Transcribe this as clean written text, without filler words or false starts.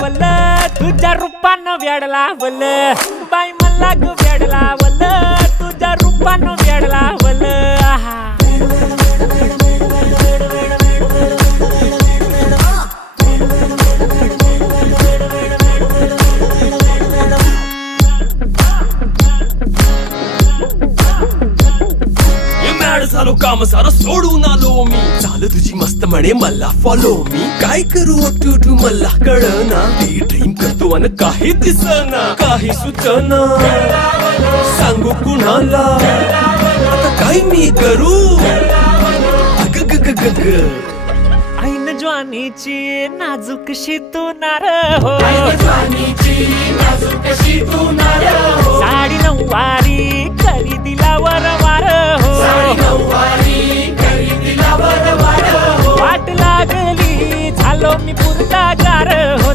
वल तुझ्या रूपानं वेडला वल बाई मला ग वेडला वल तुझ्या रूपानं वेडला वल आहा झालो काम सारा सोडून आलो मी झालं तुझी मस्त म्हणे मला फॉलो मी काय करू टू मला कळना ती ड्रीम करतो आणि काही दिसना काही सुचना सांगू कुणाला आता काय मी करू अग ग ग ग ग ऐन ज्वानीची नाजूकशी तू नार हो साडी नऊवारी करी दिला वरवार हो वाट लागली झालो मी पुरता गार हो